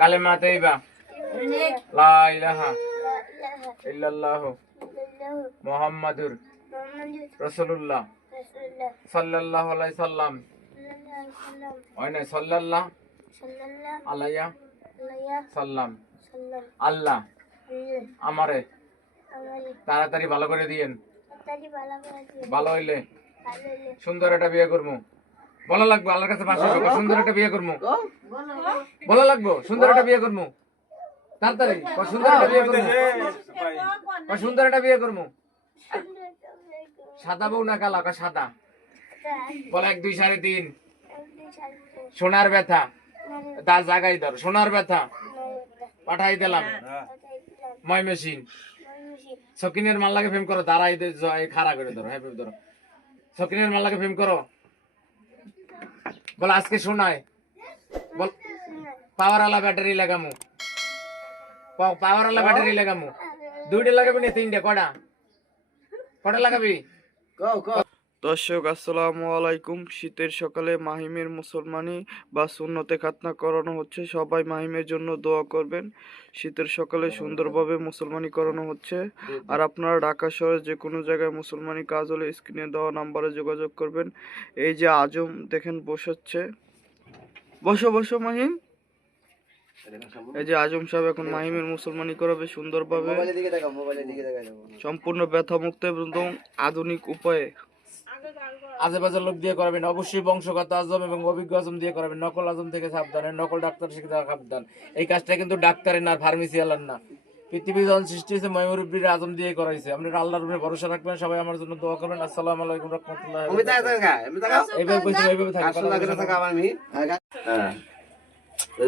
কালেমা তাইবা লা ইলাহা ইল্লাল্লাহু মুহাম্মাদুর রাসূলুল্লাহ সাল্লাল্লাহু আলাইহি সাল্লাম ওইনা সাল্লাল্লাহু আলাইহি সাল্লাম। আল্লাহ আমারে তাড়াতাড়ি ভালো করে দিয়েন, ভালো হইলে সুন্দর একটা বিয়ে করবো। বলা লাগবো আল্লাহর কাছে 500 টাকা, সুন্দর একটা বিয়ে করবো। বলা লাগবো সুন্দর একটা বিয়ে করবো, তাড়াতাড়ি সুন্দর একটা বিয়ে করবো, সুন্দর একটা বিয়ে করবো। সাদা বউ না কালা? সাদা। বলে 1 2 3.5 সোনার ব্যথা তার জায়গায় ধর, সোনার ব্যথা পাঠাই দিলাম ময় মেশিন। সকিনের মাল্লাকে ফেম করো, দাঁড়াই খাড়া করে ধরো। হ্যাঁ ধরো, সকিনের মাল্লাকে ফেম করো। বল আজকে শোনায়, বল পাওয়ারওয়ালা ব্যাটারি লাগামু, পাওয়ারওয়ালা ব্যাটারি লাগামু। 2টা লাগাবি না 3টা? কটা লাগাবি? দর্শক আসসালামু আলাইকুম। শীতের সকালে মাহিমের মুসলমানি বা সুন্নতে খাতনা করানো হচ্ছে। সবাই মাহিমের জন্য দোয়া করবেন। শীতের সকালে সুন্দরভাবে মুসলমানি করানো হচ্ছে। আর আপনারা ঢাকা শহরে যে কোনো জায়গায় মুসলমানি কাজ হলে স্ক্রিনে দেওয়া নাম্বারে যোগাযোগ করবেন। এই যে আজম দেখেন বসাচ্ছে, বসো বসো মাহিম। এই যে আজম সাহেব এখন মাহিমের মুসলমানি করাবে সুন্দরভাবে, সম্পূর্ণ ব্যথা মুক্ত এবং আধুনিক উপায়ে। আজে বাজে লোক দিয়ে করাবেন, অবশ্যই বংশগত আজম এবং অভিজ্ঞ আজম দিয়ে করাবেন। নকল আজম থেকে সাবধান, নকল ডাক্তার থেকে সাবধান। এই কাজটা কিন্তু ডাক্তারের না, ফার্মেসিয়ালার না। পৃথিবী যখন সৃষ্টি হয়েছে ময়ূরবীর আজম দিয়ে করাইছে। আপনারা আল্লাহর উপরে ভরসা রাখবেন। সবাই আমার জন্য দোয়া করবেন। আসসালামু আলাইকুম রাহমাতুল্লাহি ওয়া বারাকাতুহু। এইভাবে কইছি, এইভাবে থাকো।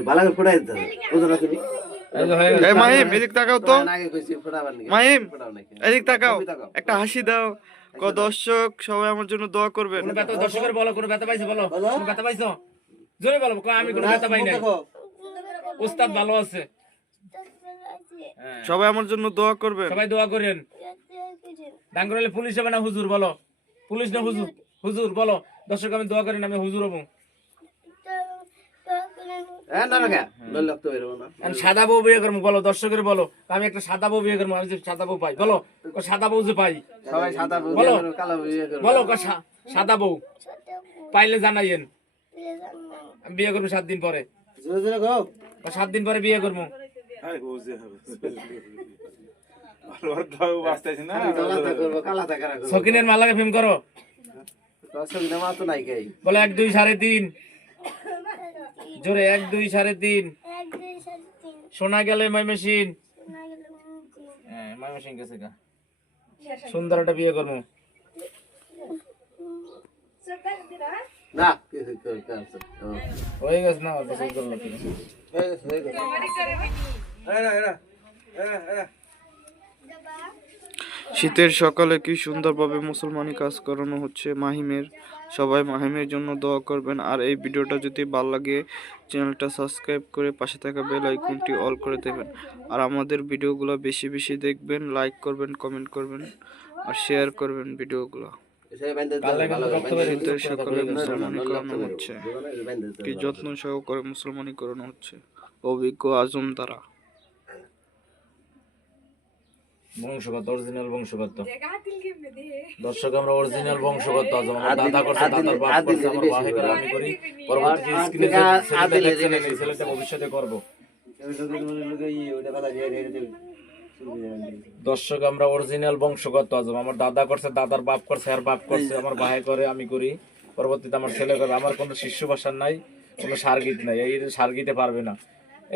ভালো করে ফুটাই দিতে হবে। বুঝো না তুমি? এই মাহিম এদিক তাকাও তো। মাহিম এদিক তাকাও, একটা হাসি দাও। দর্শক সবাই আমার জন্য দোয়া করবেন। কোন ব্যথা দর্শকের বলো, কোন ব্যথা পাইছো বলো, কোন ব্যথা পাইছো জোরে বলো। আমি কোন ব্যথা পাই নাই, উস্তাদ ভালো আছে। সবাই আমার জন্য দোয়া করবেন। সবাই দোয়া করেন। ডাঙ্গরলে পুলিশ হবে না হুজুর বলো? পুলিশ না হুজুর? হুজুর বলো। দর্শক আমি দোয়া করেন, আমি হুজুর হবো। সাদা বউ বিয়ে করবো বলো, দর্শকের বলো। আমি একটা সাদা বউ বিয়ে করবো, আমি সাদা বউ পাই বলো। সাদা বউ যে পাই বলো, বলো সাদা বউ পাইলে জানাইয়েন। বিয়ে করবো 7 দিন পরে, 7 দিন পরে বিয়ে করবো। সকিনের মালাকে ফেম করো। বলে 1 2 3.5 জোরে 1 2 3.5 শোনা গেলে ময়মেশিন। হ্যাঁ ময়মেশিন গেছে গা। সুন্দর একটা বিয়ে করবো। হয়ে গেছে না? শীতের সকালে কি সুন্দরভাবে মুসলমানি কাজ করানো হচ্ছে মাহিমের। সবাই মাহিমের জন্য দোয়া করবেন। আর এই ভিডিওটা যদি ভালো লাগে চ্যানেলটা সাবস্ক্রাইব করে পাশে থাকা বেল আইকনটি অল করে দেবেন। আর আমাদের ভিডিওগুলো বেশি বেশি দেখবেন, লাইক করবেন, কমেন্ট করবেন আর শেয়ার করবেন ভিডিওগুলো। শীতের সকালে মুসলমানি করানো হচ্ছে, কি যত্ন সহকারে মুসলমানি করানো হচ্ছে অভিজ্ঞ আজম দ্বারা। বংশগত অরিজিনাল বংশগত দর্শক, আমরা অরিজিনাল বংশগত আজম। আমার দাদা করছে, দাদার বাপ করছে, আমার ভাই করে, আমি করি। পরবর্তীতে স্ক্রিনে যে ছেলেটা দেখছেন এই ছেলেটা ভবিষ্যতে করব। দর্শক আমরা অরিজিনাল বংশগত আজম। আমার দাদা করছে, দাদার বাপ করছে, আর বাপ করছে, আমার ভাই করে, আমি করি। পরবর্তীতে আমার ছেলে করবে। আমার কোনো শিষ্য ভাষার নাই, কোনো সারগীত নাই। এই সারগীতে পারবে না।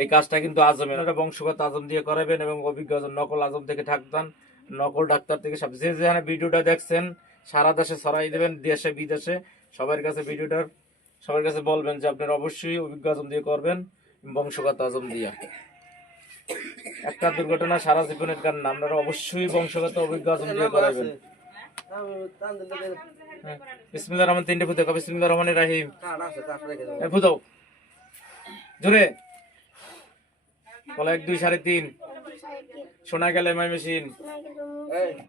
এই কাজটা কিন্তু আজমের বংশগত আজম দিয়ে করাবেন এবং অভিজ্ঞ আজম। নকল আজম থেকে থাকতেন, নকল ডাক্তার থেকে সব। যে যেখানে ভিডিওটা দেখছেন সারা দেশে ছড়াই দেবেন, দেশে বিদেশে সবার কাছে ভিডিওটার সবার কাছে বলবেন যে আপনারা অবশ্যই অভিজ্ঞ আজম দিয়ে করবেন, বংশগত আজম দিয়ে। একটা দুর্ঘটনা সারা জীবনের কারণ না, আপনারা অবশ্যই বংশগত অভিজ্ঞ আজম দিয়ে করাবেন। বিসমিল্লাহির রহমানির রহিম 3টে ফুটাও। বিসমিল্লাহির রহমানির রহিম ফুটাও জোরে বলো। 1 2 3.5 শোনা গেলে ময়মেশিন।